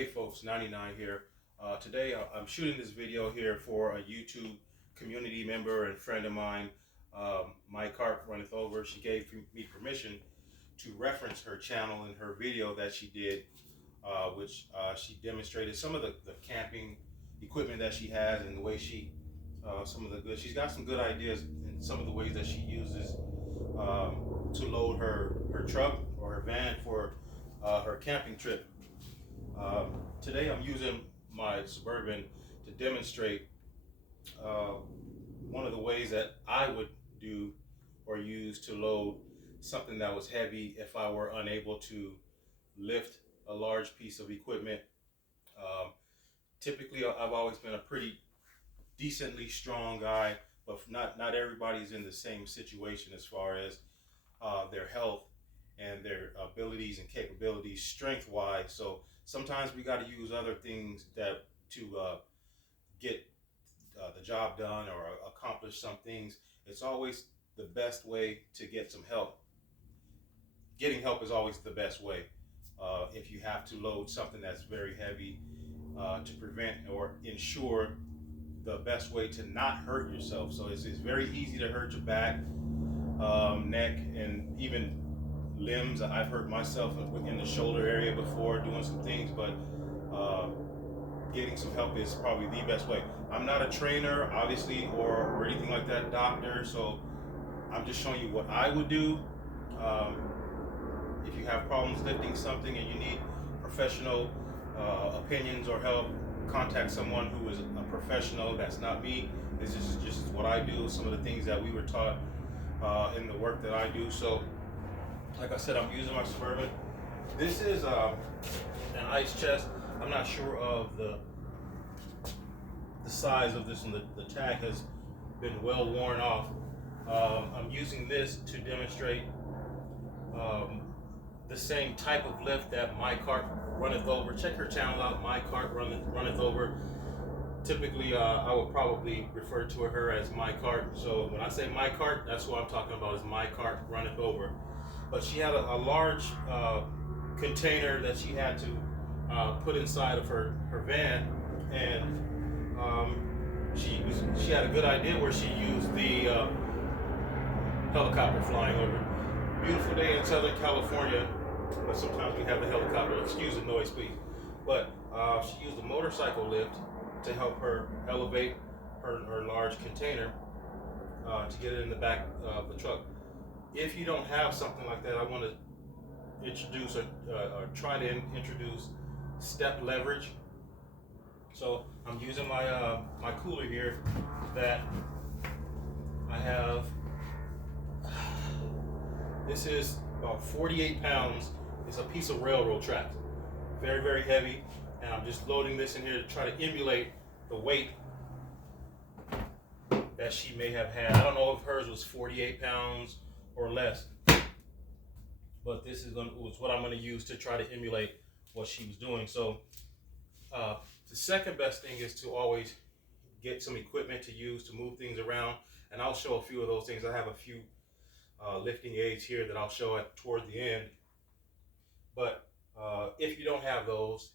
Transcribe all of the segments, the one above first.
Hey folks, 99 here. Today I'm shooting this video here for a YouTube community member and friend of mine, My Cart Runneth Over. She gave me permission to reference her channel in her video that she did, which she demonstrated some of the camping equipment that she has and the way she's got some good ideas in some of the ways that she uses to load her truck or her van for her camping trip. Today I'm using my Suburban to demonstrate one of the ways that I would do or use to load something that was heavy if I were unable to lift a large piece of equipment. Typically I've always been a pretty decently strong guy, but not everybody's in the same situation as far as their health and their abilities and capabilities strength-wise. So sometimes we got to use other things that to get the job done or accomplish some things. It's always the best way to get some help. Getting help is always the best way. If you have to load something that's very heavy to prevent or ensure the best way to not hurt yourself. So it's very easy to hurt your back, neck, and even limbs. I've hurt myself in the shoulder area before doing some things, but getting some help is probably the best way. I'm not a trainer, obviously, or anything like that, doctor, so I'm just showing you what I would do. If you have problems lifting something and you need professional opinions or help, contact someone who is a professional. That's not me. This is just what I do, some of the things that we were taught in the work that I do. So like I said, I'm using my Suburban. This is an ice chest. I'm not sure of the size of this, and the tag has been well worn off. I'm using this to demonstrate the same type of lift that My Cart Runneth Over. Check her channel out, My Cart Runneth Over. Typically, I would probably refer to her as My Cart. So when I say My Cart, that's what I'm talking about, is My Cart Runneth Over. But she had a large container that she had to put inside of her van, and she had a good idea where she used the helicopter flying over. Beautiful day in Southern California, but sometimes we have the helicopter. Excuse the noise, please. But she used a motorcycle lift to help her elevate her large container to get it in the back of the truck. If you don't have something like that, I want to introduce or try to introduce step leverage. So I'm using my cooler here that I have. This is about 48 pounds. It's a piece of railroad track, very, very heavy, and I'm just loading this in here to try to emulate the weight that she may have had. I don't know if hers was 48 pounds or less, but this is what I'm going to use to try to emulate what she was doing. So the second best thing is to always get some equipment to use to move things around, and I'll show a few of those things. I have a few lifting aids here that I'll show toward the end. But if you don't have those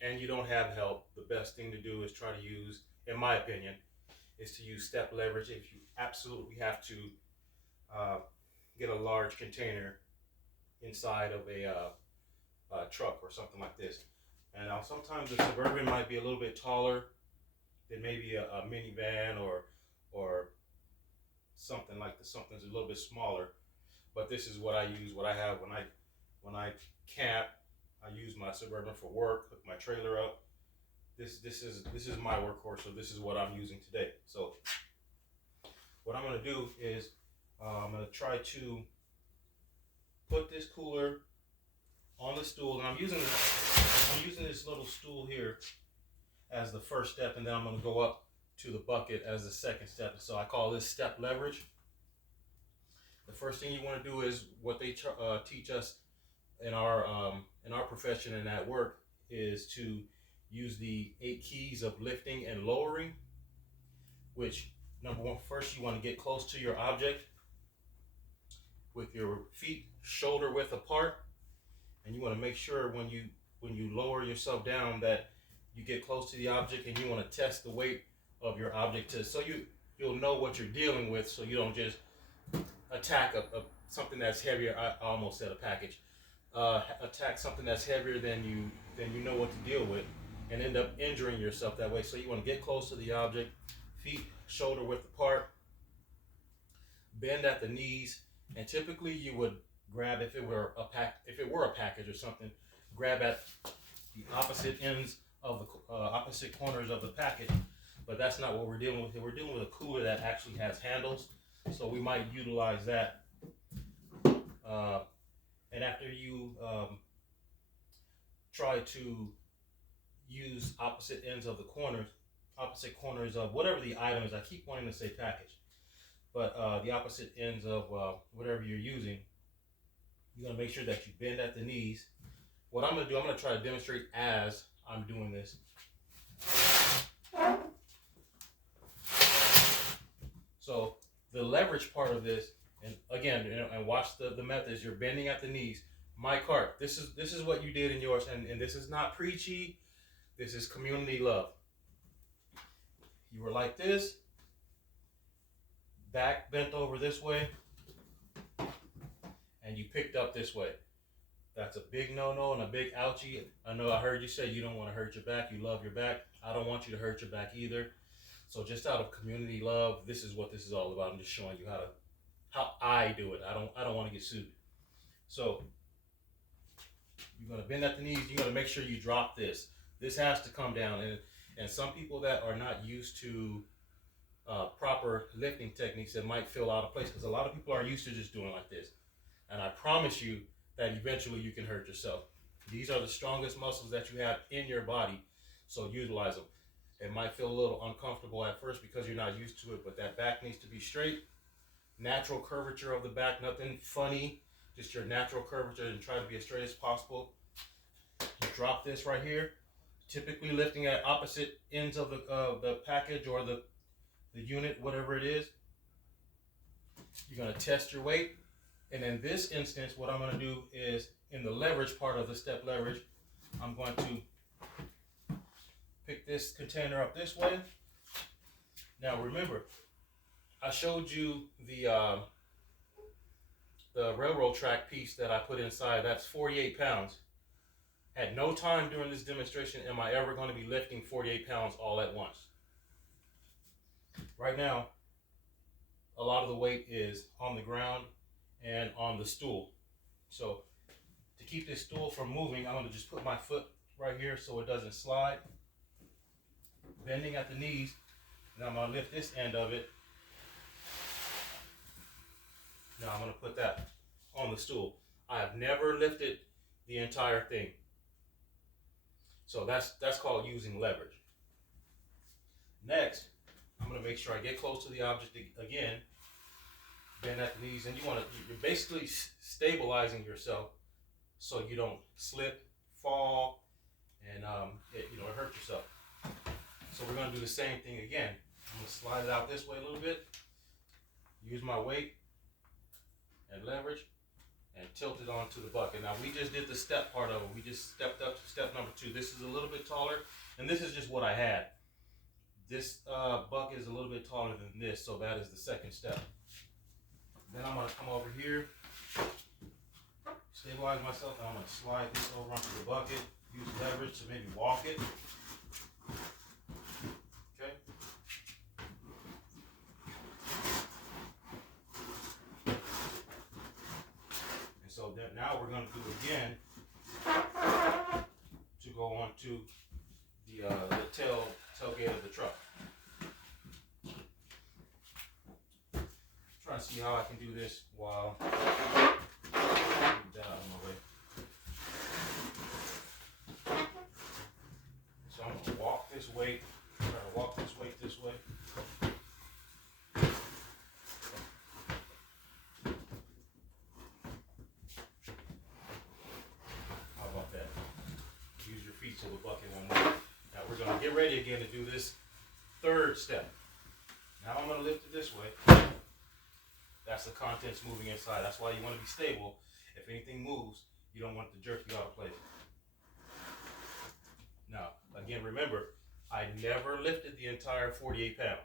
and you don't have help, the best thing to do is try to use, in my opinion, is to use step leverage if you absolutely have to get a large container inside of a truck or something like this. And now sometimes the Suburban might be a little bit taller than maybe a minivan or something like this. Something's a little bit smaller, but this is what I use. What I have when I camp, I use my Suburban for work. Hook my trailer up. This is my workhorse, so this is what I'm using today. So what I'm going to do is I'm going to try to put this cooler on the stool, and I'm using this little stool here as the first step, and then I'm going to go up to the bucket as the second step. So I call this step leverage. The first thing you want to do is what they teach us in our profession and at work is to use the 8 keys of lifting and lowering, which number one, first you want to get close to your object with your feet shoulder width apart, and you want to make sure when when you lower yourself down, that you get close to the object and you want to test the weight of your object so you'll know what you're dealing with, so you don't just attack something that's heavier. I almost said a package. Attack something that's heavier than you know what to deal with, and end up injuring yourself that way. So you want to get close to the object, feet shoulder width apart, bend at the knees, and typically you would grab, if it were a package or something, grab at the opposite ends of the opposite corners of the package. But that's not what we're dealing with here. We're dealing with a cooler that actually has handles, so we might utilize that. And after you try to use opposite ends of the opposite corners of whatever the item is, I keep wanting to say package, but the opposite ends of whatever you're using, you're gonna make sure that you bend at the knees. What I'm gonna do, I'm gonna try to demonstrate as I'm doing this. So the leverage part of this, and again, and watch the methods. You're bending at the knees. Mike Hart, this is what you did in yours, and this is not preachy. This is community love. You were like this, back bent over this way, and you picked up this way. That's a big no-no and a big ouchie. I know I heard you say you don't want to hurt your back. You love your back. I don't want you to hurt your back either. So just out of community love, this is what this is all about. I'm just showing you how I do it. I don't want to get sued. So you're gonna bend at the knees. You're gonna make sure you drop this. This has to come down. And some people that are not used to proper lifting techniques, it might feel out of place, because a lot of people are used to just doing like this. And I promise you that eventually you can hurt yourself. These are the strongest muscles that you have in your body, so utilize them. It might feel a little uncomfortable at first because you're not used to it, but that back needs to be straight. Natural curvature of the back, nothing funny, just your natural curvature, and try to be as straight as possible. You drop this right here, typically lifting at opposite ends of the package or the unit, whatever it is. You're gonna test your weight. And in this instance, what I'm gonna do is, in the leverage part of the step leverage, I'm going to pick this container up this way. Now remember, I showed you the railroad track piece that I put inside. That's 48 pounds. At no time during this demonstration am I ever going to be lifting 48 pounds all at once. Right now, a lot of the weight is on the ground and on the stool. So to keep this stool from moving, I'm going to just put my foot right here so it doesn't slide. Bending at the knees, and I'm going to lift this end of it. Now I'm going to put that on the stool. I have never lifted the entire thing. So that's called using leverage. Next, I'm going to make sure I get close to the object again. Bend at the knees, and you're basically stabilizing yourself so you don't slip, fall, and hurt yourself. So we're going to do the same thing again. I'm going to slide it out this way a little bit, use my weight and leverage, and tilt it onto the bucket. Now we just did the step part of it. We just stepped up to step number 2. This is a little bit taller, and this is just what I had. This bucket is a little bit taller than this, so that is the second step. Then I'm going to come over here, stabilize myself, and I'm going to slide this over onto the bucket, use leverage to maybe walk it. Okay. And so then now we're going to do again to go on to the tailgate of the truck. Trying to see how I can do this while move that out of my way. So I'm going to walk this weight, try to walk this weight this way. How about that? Use your feet so the bucket won't move. Now we're going to get ready again to do this third step. Now I'm going to lift it this way. That's the contents moving inside. That's why you want to be stable. If anything moves, you don't want it to jerk you out of place. again, remember, I never lifted the entire 48 pounds.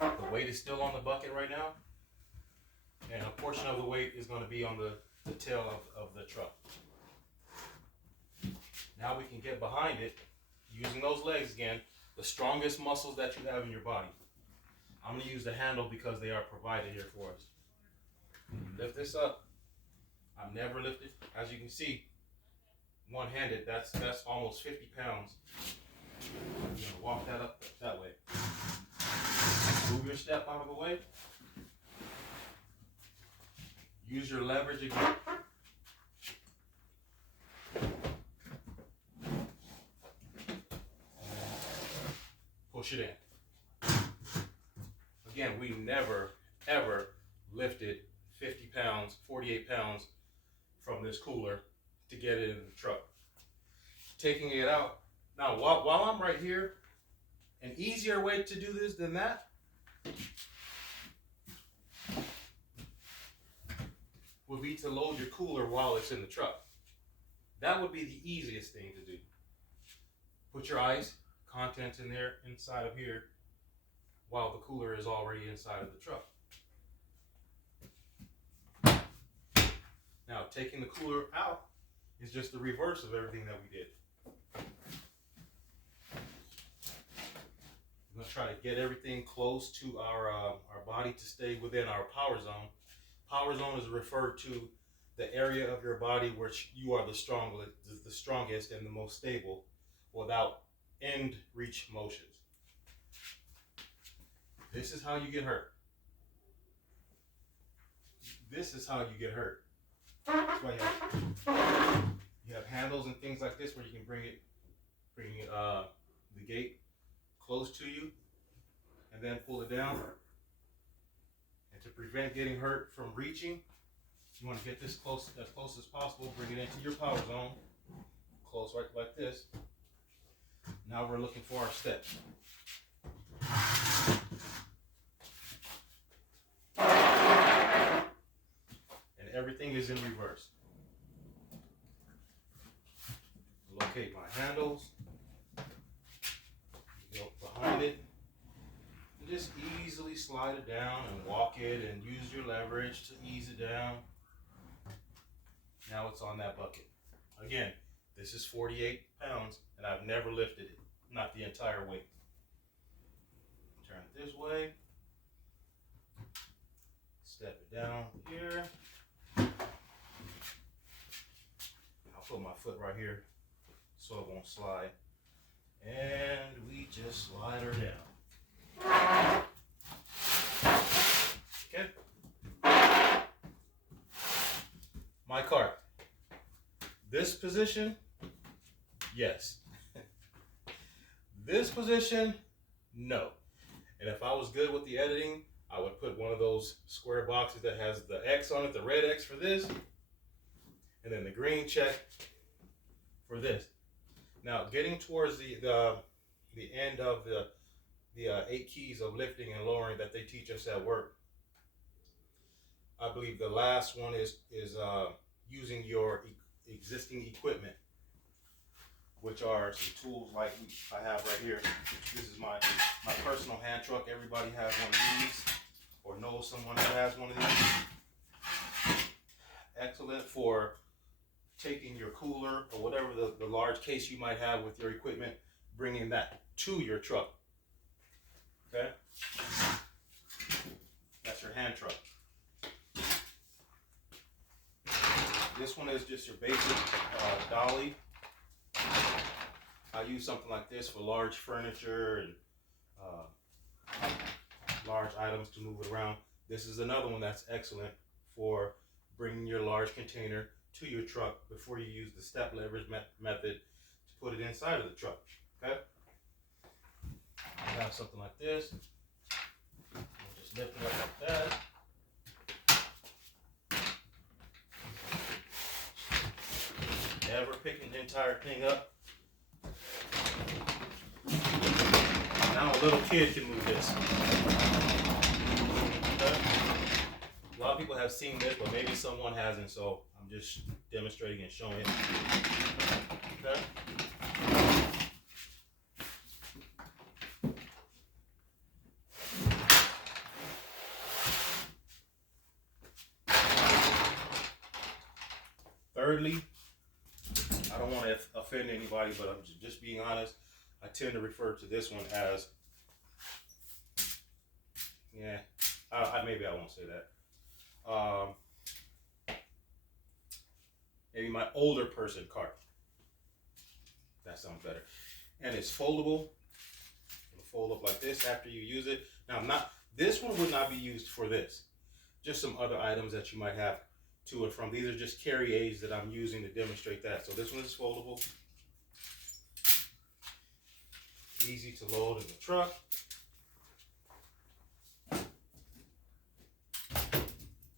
The weight is still on the bucket right now, and a portion of the weight is going to be on the tail of the truck. Now we can get behind it using those legs again, the strongest muscles that you have in your body. I'm going to use the handle because they are provided here for us. Lift this up. I've never lifted. As you can see, one-handed, that's almost 50 pounds. You're going to walk that up that way. Move your step out of the way. Use your leverage again. Push it in. Again, we never, ever lifted 50 pounds, 48 pounds from this cooler to get it in the truck. Taking it out. Now, while I'm right here, an easier way to do this than that would be to load your cooler while it's in the truck. That would be the easiest thing to do. Put your ice, contents in there, inside of here, while the cooler is already inside of the truck. Now, taking the cooler out is just the reverse of everything that we did. I'm going to try to get everything close to our body to stay within our power zone. Power zone is referred to the area of your body where you are the strongest and the most stable without end reach motions. This is how you get hurt. This is how you get hurt. That's why you have handles and things like this where you can bring the gate close to you and then pull it down. And to prevent getting hurt from reaching, you want to get this as close as possible. Bring it into your power zone, close right like this. Now we're looking for our steps. And everything is in reverse. Locate my handles. Go behind it. And just easily slide it down and walk it and use your leverage to ease it down. Now it's on that bucket. Again, this is 48 pounds and I've never lifted it, not the entire weight. Turn it this way. Step it down here. I'll put my foot right here so it won't slide. And we just slide her down. Okay. My cart. This position, yes. This position, no. And if I was good with the editing, I would put one of those square boxes that has the X on it, the red X for this, and then the green check for this. Now, getting towards the end of the 8 keys of lifting and lowering that they teach us at work, I believe the last one is using your existing equipment, which are some tools like I have right here. This is my personal hand truck. Everybody has one of these or knows someone that has one of these. Excellent for taking your cooler or whatever the large case you might have with your equipment, bringing that to your truck. Okay? That's your hand truck. This one is just your basic dolly. I use something like this for large furniture and large items to move it around. This is another one that's excellent for bringing your large container to your truck before you use the step leverage method to put it inside of the truck. Okay? I have something like this. We'll just lift it up like that. Never picking the entire thing up. Now a little kid can move this. Okay? A lot of people have seen this, but maybe someone hasn't, so I'm just demonstrating and showing it. Okay? thirdly, I don't want to offend anybody, but I'm just being honest. I tend to refer to this one as, yeah, maybe I won't say that. Maybe my older person cart. That sounds better. And it's foldable. It'll fold up like this after you use it. Now, this one would not be used for this. Just some other items that you might have to and from. These are just carry aids that I'm using to demonstrate that. So this one is foldable. Easy to load in the truck.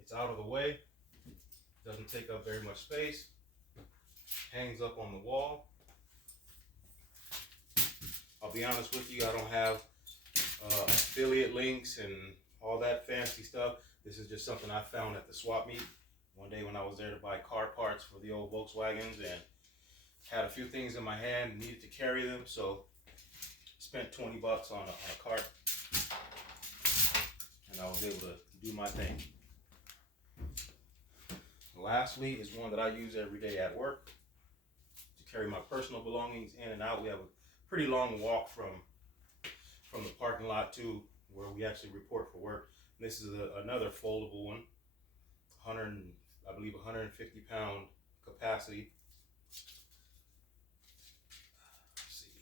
It's out of the way. Doesn't take up very much space. Hangs up on the wall. I'll be honest with you, I don't have affiliate links and all that fancy stuff. This is just something I found at the swap meet one day when I was there to buy car parts for the old Volkswagens, and had a few things in my hand, needed to carry them, so spent 20 bucks on a cart, and I was able to do my thing. Lastly is one that I use every day at work to carry my personal belongings in and out. We have a pretty long walk from the parking lot to where we actually report for work. And this is another foldable one, I believe 150 pound capacity. Let's see.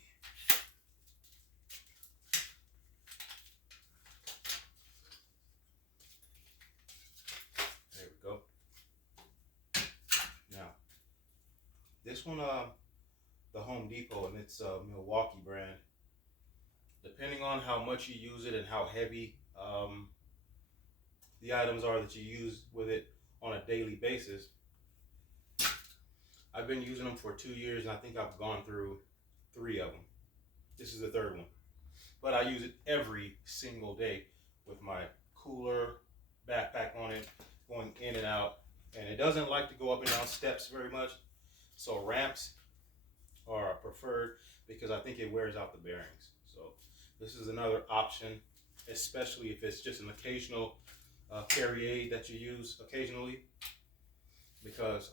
There we go. Now, this one, the Home Depot, and it's a Milwaukee brand. Depending on how much you use it and how heavy the items are that you use with it on a daily basis, I've been using them for 2 years, and I think I've gone through 3 of them. This is the 3rd one. But I use it every single day with my cooler, backpack on it, going in and out. And it doesn't like to go up and down steps very much. So ramps are preferred because I think it wears out the bearings. So this is another option, especially if it's just an occasional carry aid that you use occasionally, because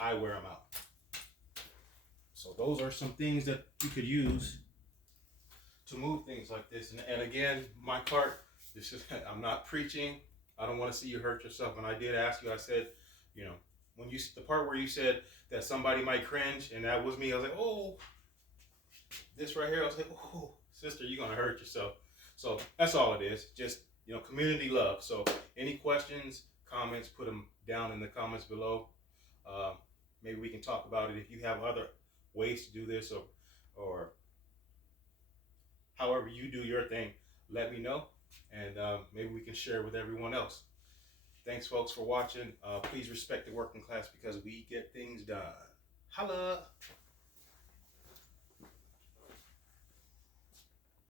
I wear them out. So those are some things that you could use to move things like this. And again, my cart, this is, I'm not preaching. I don't want to see you hurt yourself. And I did ask you, I said, you know, when you, the part where you said that somebody might cringe, and that was me, I was like, oh, this right here, I was like, oh, sister, you're going to hurt yourself. So that's all it is. Just, you know, community love. So any questions, comments, put them down in the comments below. Maybe we can talk about it. If you have other ways to do this, or however you do your thing, let me know, and maybe we can share with everyone else. Thanks, folks, for watching. Please respect the working class because we get things done. Holla!